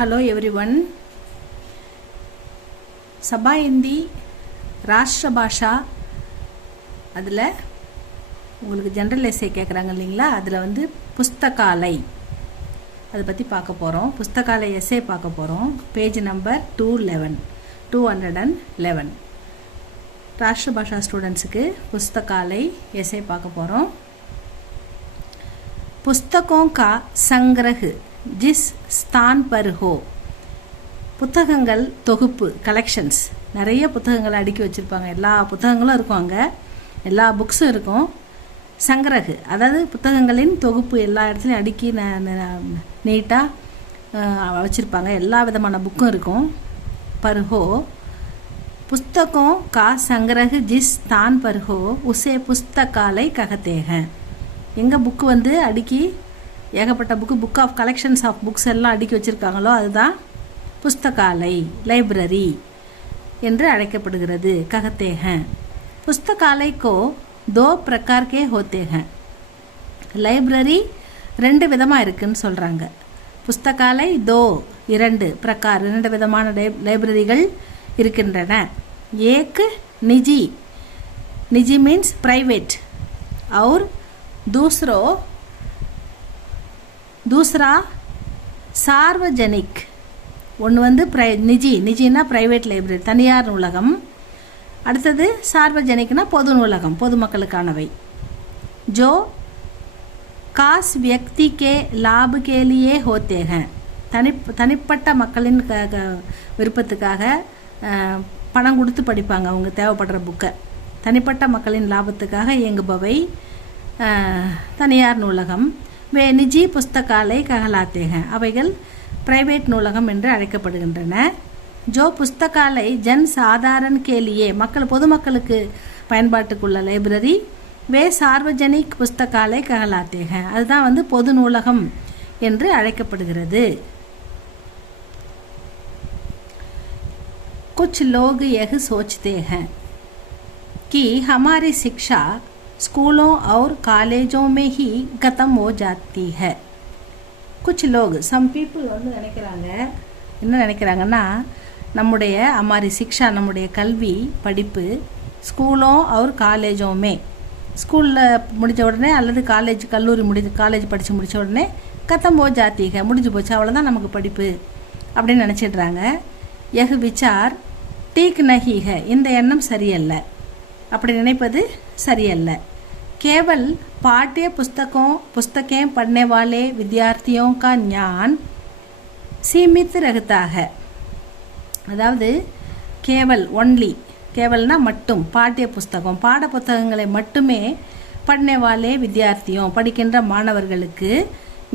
Hello everyone. சபா இந்தி ராஷ்டிர பாஷா அதில் உங்களுக்கு general essay கேட்குறாங்க இல்லைங்களா, அதில் வந்து புஸ்தகாலை அதை பற்றி பார்க்க போகிறோம். புஸ்தகாலை எஸ்ஸே பார்க்க போகிறோம். பேஜ் நம்பர் 211 ராஷ்டிர பாஷா ஸ்டூடெண்ட்ஸுக்கு புஸ்தகாலை எஸ்ஸே பார்க்க போகிறோம். पुस्तकों का संग्रह जिस स्थान पर हो, புத்தகங்கள் தொகுப்பு கலெக்ஷன்ஸ், நிறைய புத்தகங்களை அடுக்கி வச்சுருப்பாங்க. எல்லா புத்தகங்களும் இருக்கும், அங்கே எல்லா புக்ஸும் இருக்கும். சங்கிரகு அதாவது புத்தகங்களின் தொகுப்பு எல்லா இடத்துலையும் அடுக்கி நீட்டாக வச்சுருப்பாங்க. எல்லா விதமான புக்கும் இருக்கும். பர்ஹோ புஸ்தகோं का संग्रह जिस स्थान पर हो उसे पुस्तकालय कहते हैं. எங்கள் புக்கு வந்து அடுக்கி ஏகப்பட்ட book of collections of books எல்லாம் அடுக்கி வச்சுருக்காங்களோ அதுதான் புஸ்தகாலை, லைப்ரரி என்று அழைக்கப்படுகிறது. कहते हैं. पुस्तकालय को 2 प्रकार के होते हैं. லைப்ரரி 2 விதமாக இருக்குன்னு சொல்கிறாங்க. புஸ்தகாலை 2 பிரகார் 2 விதமான லைப்ரரிகள் இருக்கின்றன. एक निजी मीन्स प्राइवेट और दूसरा சார்வஜனிக். ஒன்று வந்து நிஜினா பிரைவேட் லைப்ரரி, தனியார் நூலகம். அடுத்தது சார்வஜனிக்னா பொது நூலகம், பொதுமக்களுக்கானவை. ஜோ காஸ் வியக்தி கே லாப கே லியே ஹோத்தே ஹேன். தனிப்பட்ட மக்களின் விருப்பத்துக்காக பணம் கொடுத்து படிப்பாங்க அவங்க தேவைப்படுற புக்கை. தனிப்பட்ட மக்களின் லாபத்துக்காக இயங்குபவை தனியார் நூலகம். வே நிஜி புஸ்தகாலை கஹலாத்தே ஹேன். அவைகள் பிரைவேட் நூலகம் என்று அழைக்கப்படுகின்றன. ஜோ புஸ்தகாலை ஜன் சாதாரண் கேலியே, பொதுமக்களுக்கு பயன்பாட்டுக்குள்ள லைப்ரரி. வே சார்வஜனிக் புஸ்தகாலை கஹலாத்தே ஹேன். அதுதான் வந்து பொது நூலகம் என்று அழைக்கப்படுகிறது. कुछ लोग यह सोचते हैं कि हमारी शिक्षा स्कूलों और कॉलेजों में ही खत्म हो जाती है. कुछ लोग some people வந்து என்ன நினைக்கிறாங்கன்னா, நம்முடைய हमारी शिक्षा நம்முடைய கல்வி படிப்பு ஸ்கூலோ और காலேஜோ மே, ஸ்கூலில் முடித்த உடனே அல்லது காலேஜ் படித்து முடித்த உடனே கத்தம் हो जाती है, முடிஞ்சு போச்சு, அவ்வளோதான் நமக்கு படிப்பு அப்படின்னு நினச்சிடுறாங்க. यह विचार ठीक नहीं है. இந்த எண்ணம் சரியல்ல, அப்படி நினைப்பது சரியல்ல. केवल पाठ्य पुस्तकें पढ़ने वाले विद्यार्थियों का ज्ञान सीमित रहता है. அதாவது கேவல்னா மட்டும், பாட்டிய புஸ்தகம் பாட புத்தகங்களை மட்டுமே பढ़ने वाले विद्यार्थियों படிக்கின்ற மாணவர்களுக்கு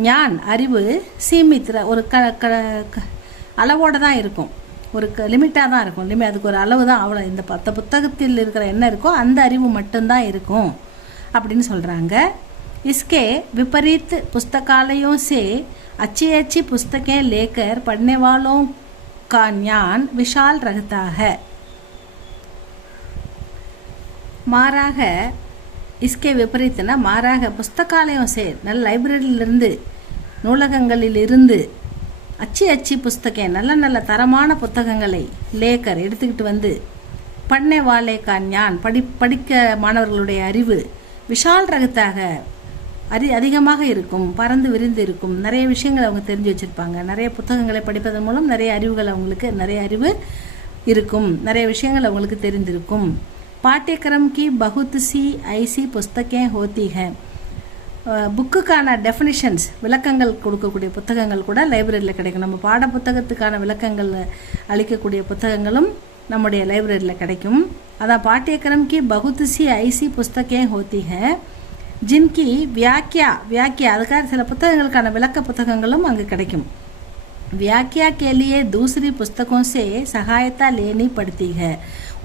ஞான் அறிவு சீமித்திர ஒரு அளவோடு தான் இருக்கும், ஒரு லிமிட்டாக தான் இருக்கும். அதுக்கு ஒரு அளவு தான், அவ்வளோ. இந்த 10 புத்தகத்தில் இருக்கிற என்ன இருக்கோ அந்த அறிவு மட்டும்தான் இருக்கும் அப்படின்னு சொல்கிறாங்க. इसके विपरीत पुस्तकालयों से अच्छी पुस्तकें लेकर पढ़ने वालों का ज्ञान विशाल रहता है. மாறாக इसके விபரீத்னா மாறாக புஸ்தகாலயம் से நல்ல லைப்ரரியிலிருந்து நூலகங்களிலிருந்து அச்சு புஸ்தகே நல்ல தரமான புத்தகங்களை லேக்கர் எடுத்துக்கிட்டு வந்து பढ़ने वाले का ज्ञान படிக்க மாணவர்களுடைய அறிவு விஷால் ரகத்தாக அதிகமாக இருக்கும், பறந்து விரிந்து இருக்கும். நிறைய விஷயங்கள் அவங்க தெரிஞ்சு வச்சுருப்பாங்க. நிறைய புத்தகங்களை படிப்பதன் மூலம் நிறைய அறிவுகள் அவங்களுக்கு நிறைய அறிவு இருக்கும், நிறைய விஷயங்கள் அவங்களுக்கு தெரிந்திருக்கும். பாठ्यक्रम की बहुत सी ऐसी पुस्तकें होती हैं. புக்குக்கான டெஃபினிஷன்ஸ் விளக்கங்கள் கொடுக்கக்கூடிய புத்தகங்கள் கூட லைப்ரரியில் கிடைக்கும். நம்ம பாட புத்தகத்துக்கான விளக்கங்கள் அளிக்கக்கூடிய புத்தகங்களும் நம்முடைய லைப்ரரியில் கிடைக்கும். அதான் पाठ्यक्रम की बहुत सी ऐसी पुस्तकें होती हैं जिनकी व्याख्या அதுக்காக சில புத்தகங்களுக்கான விளக்க புத்தகங்களும் அங்கே கிடைக்கும். व्याख्या के लिए दूसरी पुस्तकों से सहायता लेनी पड़ती है.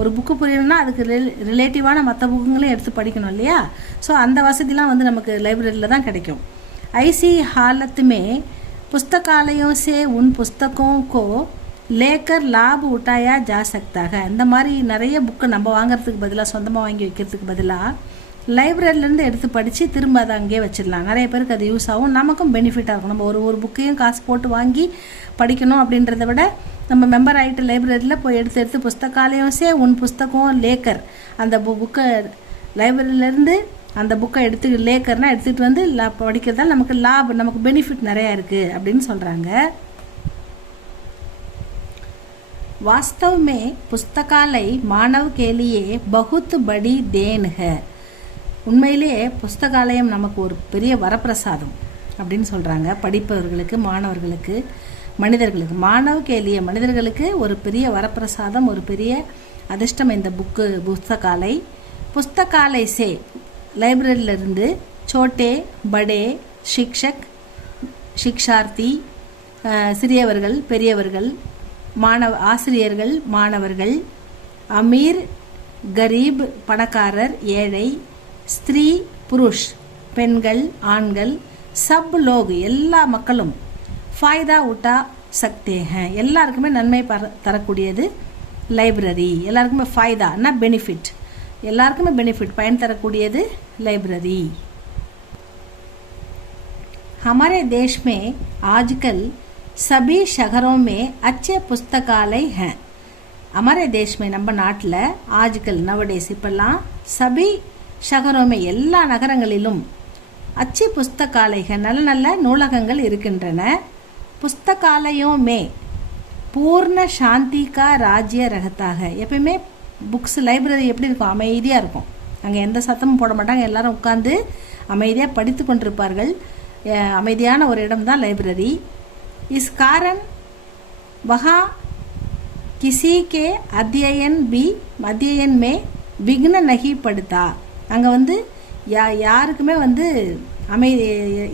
ஒரு புக்கு புரியணும்னா அதுக்கு ரிலேட்டிவான மற்ற புக்குங்களையும் எடுத்து படிக்கணும் இல்லையா? ஸோ அந்த வசதிலாம் வந்து நமக்கு லைப்ரரியில் தான் கிடைக்கும். ஐசி हालत में पुस्तकालयों से उन पुस्तकों को लेकर लाभ उठाया जा सकता है. இந்த மாதிரி நிறைய புக்கு நம்ம வாங்குறதுக்கு பதிலாக, சொந்தமாக வாங்கி வைக்கிறதுக்கு பதிலாக லைப்ரரியிலேருந்து எடுத்து படித்து திரும்ப அதை அங்கேயே வச்சிடலாம். நிறைய பேருக்கு அது யூஸ் ஆகும், நமக்கும் பெனிஃபிட்டாக இருக்கும். நம்ம ஒரு புக்கையும் காசு போட்டு வாங்கி படிக்கணும் அப்படின்றத விட நம்ம மெம்பர் ஆகிட்டு லைப்ரரியில் போய் எடுத்து புஸ்தகாலயம் சே உன் புஸ்தகம் லேக்கர் அந்த புக்கை லைப்ரரியிலேருந்து அந்த புக்கை லேக்கர்னால் எடுத்துகிட்டு வந்து படிக்கிறதால நமக்கு பெனிஃபிட் நிறையா இருக்குது அப்படின்னு சொல்கிறாங்க. वास्तव में पुस्तकालय मानव के लिए बहुत बड़ी देन है. உண்மையிலேயே புஸ்தகாலயம் நமக்கு ஒரு பெரிய வரப்பிரசாதம் அப்படின்னு சொல்கிறாங்க. படிப்பவர்களுக்கு, மாணவர்களுக்கு, மனிதர்களுக்கு, மனிதர்களுக்கு ஒரு பெரிய வரப்பிரசாதம், ஒரு பெரிய அதிர்ஷ்டம் இந்த புஸ்தகாலை சே லைப்ரரியிலிருந்து சோட்டே படே சிக்ஷக் சிக்ஷார்த்தி சிறியவர்கள் பெரியவர்கள் ஆசிரியர்கள் மாணவர்கள் அமீர் கரீப் பணக்காரர் ஏழை ஸ்திரீ புருஷ் பெண்கள் ஆண்கள் சப் லோக் எல்லா மக்களும் ஃபாய்தா உட்டா சக்தே ஹேன் எல்லாருக்குமே நன்மை தரக்கூடியது லைப்ரரி. எல்லாருக்குமே ஃபாய்தான்னா பெனிஃபிட், எல்லாருக்குமே பெனிஃபிட் பயன் தரக்கூடியது லைப்ரரி. हमारे देश में आजकल सभी शहरों में अच्छे पुस्तकालय हैं. हमारे देश में நம்ம நாட்டில் ஆஜ்கல் நவடேஸ் இப்பெல்லாம் சபி ஷகரோமே எல்லா நகரங்களிலும் அச்சு புஸ்தகாலயங்கள் நல்ல நல்ல நூலகங்கள் இருக்கின்றன. புஸ்தகாலயோமே பூர்ண சாந்தி கா ராஜ்ய ரகத்தாக. எப்பயுமே புக்ஸ் லைப்ரரி எப்படி இருக்கும், அமைதியாக இருக்கும். அங்கே எந்த சத்தமும் போட மாட்டாங்க, எல்லாரும் உட்காந்து அமைதியாக படித்து கொண்டிருப்பார்கள். அமைதியான ஒரு இடம் தான் லைப்ரரி. இஸ் காரன் வஹா கிசி கே அத்தியன் மே விக்ன நகி படுத்தா. அங்கே யாருக்குமே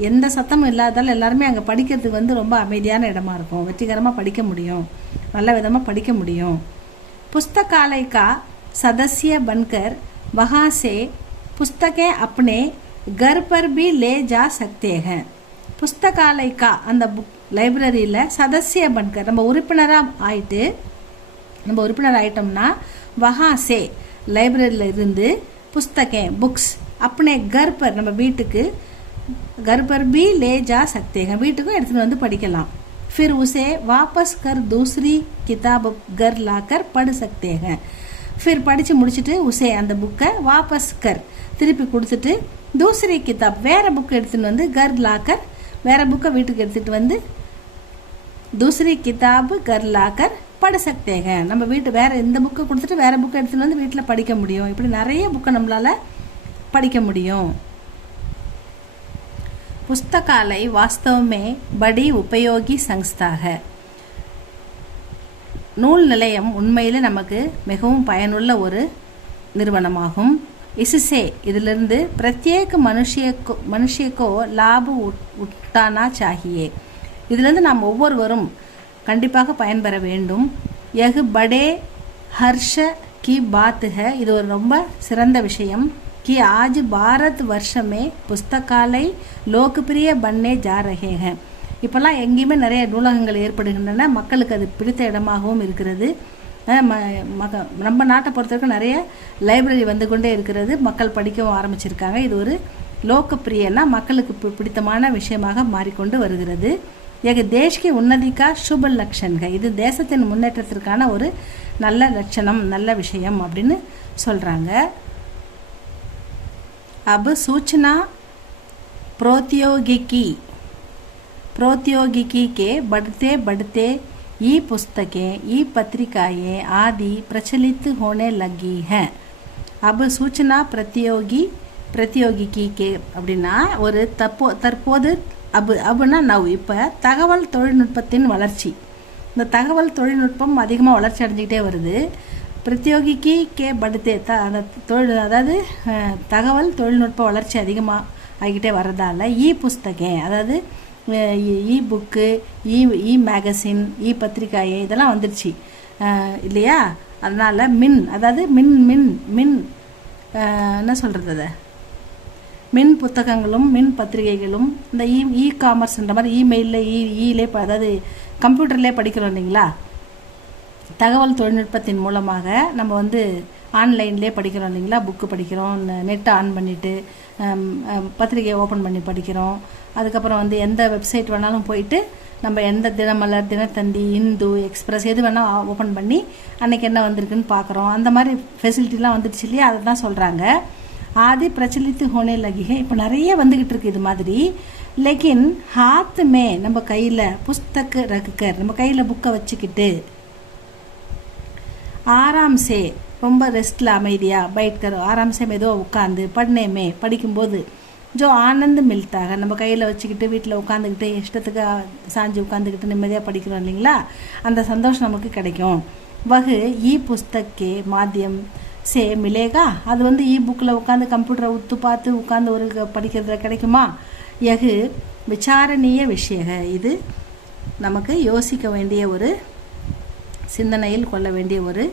எந்த சத்தமும் இல்லாதால் எல்லாருமே அங்கே படிக்கிறதுக்கு ரொம்ப அமைதியான இடமா இருக்கும். வெற்றிகரமாக படிக்க முடியும், நல்ல விதமாக படிக்க முடியும். புஸ்தகாலय का सदस्य बनकर वहाँ से पुस्तकें अपने घर पर भी ले जा सकते हैं. புஸ்தகாலय का அந்த லைப்ரரியில் சதஸ்ய பன்கர் நம்ம உறுப்பினராக ஆயிட்டோம்னா வஹா சே லைப்ரரியில் இருந்து புக்ஸ் अपने घर पर நம்ம வீட்டுக்கு घर पर भी ले जा सकते हैं வீட்டுக்கும் எடுத்துகிட்டு வந்து படிக்கலாம். फिर उसे वापस कर दूसरी किताब घर लाकर पढ़ सकते हैं. फिर படித்து முடிச்சுட்டு உசே அந்த புக்கை வாபஸ் கர் திருப்பி கொடுத்துட்டு தூசரி கிதாப் வேறு புக்கு எடுத்துகிட்டு வந்து கர் லாக்கர் வேறு புக்கை வீட்டுக்கு எடுத்துகிட்டு வந்து தூசரி கிதாப் கர் லாக்கர் பட சக்தேங்க. நம்ம வேறு இந்த புக்கை கொடுத்துட்டு வேறு புக்கை எடுத்துகிட்டு வந்து வீட்டில் படிக்க முடியும். இப்படி நிறைய புக்கை நம்மளால் படிக்க முடியும். पुस्तकालय वास्तव में बड़ी उपयोगी संस्था है. நூல் நிலையம் உண்மையிலே நமக்கு மிகவும் பயனுள்ள ஒரு நிறுவனமாகும். इससे இதிலிருந்து प्रत्येक मनुष्य को लाभ उठाना चाहिए. இதிலிருந்து நாம் ஒவ்வொருவரும் கண்டிப்பாக பயன்பெற வேண்டும். यह बड़े हर्ष की बात है. இது ஒரு ரொம்ப சிறந்த விஷயம். कि आज भारत वर्ष में पुस्तकालय लोकप्रिय बनने जा रहे हैं. இப்போல்லாம் எங்கேயுமே நிறைய நூலகங்கள் ஏற்படுகின்றன, மக்களுக்கு அது பிடித்த இடமாகவும் இருக்கிறது. நம்ம நாட்டை பொறுத்தவரைக்கும் நிறைய லைப்ரரி வந்து கொண்டே இருக்கிறது, மக்கள் படிக்கவும் ஆரம்பிச்சிருக்காங்க. இது ஒரு லோக்கப்பிரியனா மக்களுக்கு பிடித்தமான விஷயமாக மாறிக்கொண்டு வருகிறது. எங்க தேஷ்கி உன்னதிக்கா சுப லட்சண்கள், இது தேசத்தின் முன்னேற்றத்திற்கான ஒரு நல்ல லட்சணம், நல்ல விஷயம் அப்படின்னு சொல்கிறாங்க. अब सूचना प्रौद्योगिकी के बढ़ते ई पुस्तकें ई पत्रिकाएं आदि प्रचलित होने लगी हैं. अब सूचना प्रौद्योगिकी के அப்படின்னா ஒரு தற்போது அபுனா நவ் இப்போ தகவல் தொழில்நுட்பத்தின் வளர்ச்சி. இந்த தகவல் தொழில்நுட்பம் அதிகமாக வளர்ச்சி அடைஞ்சிக்கிட்டே வருது. பிரத்யோகிக்கு கே படுத்தே அதாவது தகவல் தொழில்நுட்ப வளர்ச்சி அதிகமாக ஆகிக்கிட்டே வர்றதால இ புஸ்தகம், அதாவது இ புக்கு, இ மேகசின், இ பத்திரிக்காயே இதெல்லாம் வந்துருச்சு இல்லையா. அதனால் அதாவது மின் என்ன சொல்கிறது, அதை மின் புத்தகங்களும் மின் பத்திரிகைகளும் இந்த இ காமர்ஸ்ன்ற மாதிரி இமெயிலில் அதாவது கம்ப்யூட்டர்லேயே படிக்கிறோம் இல்லைங்களா. தகவல் தொழில்நுட்பத்தின் மூலமாக நம்ம ஆன்லைன்லேயே படிக்கிறோம் இல்லைங்களா, புக்கு படிக்கிறோம், நெட்டை ஆன் பண்ணிவிட்டு பத்திரிகையை ஓப்பன் பண்ணி படிக்கிறோம். அதுக்கப்புறம் வந்து எந்த வெப்சைட் வேணாலும் போயிட்டு நம்ம எந்த தினமலர், தினத்தந்தி, இந்து, எக்ஸ்பிரஸ் எது வேணால் ஓப்பன் பண்ணி அன்றைக்கி என்ன வந்திருக்குன்னு பார்க்குறோம். அந்த மாதிரி ஃபெசிலிட்டிலாம் வந்துடுச்சு இல்லையா, அதை தான் சொல்கிறாங்க. ஆதி பிரச்சலித்து ஹோனே லகி ஹை, இப்போ நிறைய வந்துக்கிட்டு இருக்குது இது மாதிரி. லேக்கின் ஹாத் மே, நம்ம கையில் புஸ்தக் ரக்குக்கர், நம்ம கையில் புக்கை வச்சுக்கிட்டு ஆராம் சே, ரொம்ப ரெஸ்ட்டில் அமைதியாக பைட்கர், ஆராம் சே மெதுவாக உட்காந்து பட்னேமே, படிக்கும்போது ஜோ ஆனந்த் மில்தாக, நம்ம கையில் வச்சுக்கிட்டு வீட்டில் உட்காந்துக்கிட்டு இஷ்டத்துக்கு சாஞ்சி உட்காந்துக்கிட்டு நிம்மதியாக படிக்கிறோம் இல்லைங்களா, அந்த சந்தோஷம் நமக்கு கிடைக்கும். வகு இ புஸ்தக்கே மாத்தியம் சே மிலேகா, அது வந்து இ புக்கில் உட்காந்து கம்ப்யூட்டரை உத்து பார்த்து உட்காந்து ஒரு படிக்கிறதுல கிடைக்குமா. யகு விசாரணீய விஷய, இது நமக்கு யோசிக்க வேண்டிய ஒரு, சிந்தனையில் கொள்ள வேண்டிய ஒரு,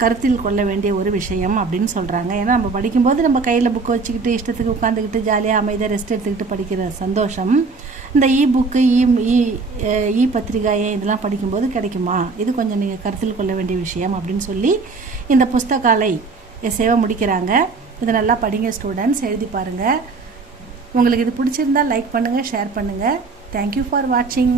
கருத்தில் கொள்ள வேண்டிய ஒரு விஷயம் அப்படின்னு சொல்கிறாங்க. ஏன்னா நம்ம படிக்கும்போது நம்ம கையில் புக்கை வச்சுக்கிட்டு இஷ்டத்துக்கு உட்காந்துக்கிட்டு ஜாலியாக அமைதியாக ரெஸ்ட் எடுத்துக்கிட்டு படிக்கிற சந்தோஷம் இந்த இ புக்கு, இ பத்திரிகாயை இதெல்லாம் படிக்கும்போது கிடைக்குமா. இது கொஞ்சம் நீங்கள் கருத்தில் கொள்ள வேண்டிய விஷயம் அப்படின்னு சொல்லி இந்த புஸ்தகாலை சேவை முடிக்கிறாங்க. இதை நல்லா படிங்க ஸ்டூடெண்ட்ஸ், எழுதி பாருங்கள். உங்களுக்கு இது பிடிச்சிருந்தால் லைக் பண்ணுங்கள், ஷேர் பண்ணுங்கள். தேங்க்யூ ஃபார் வாட்சிங்.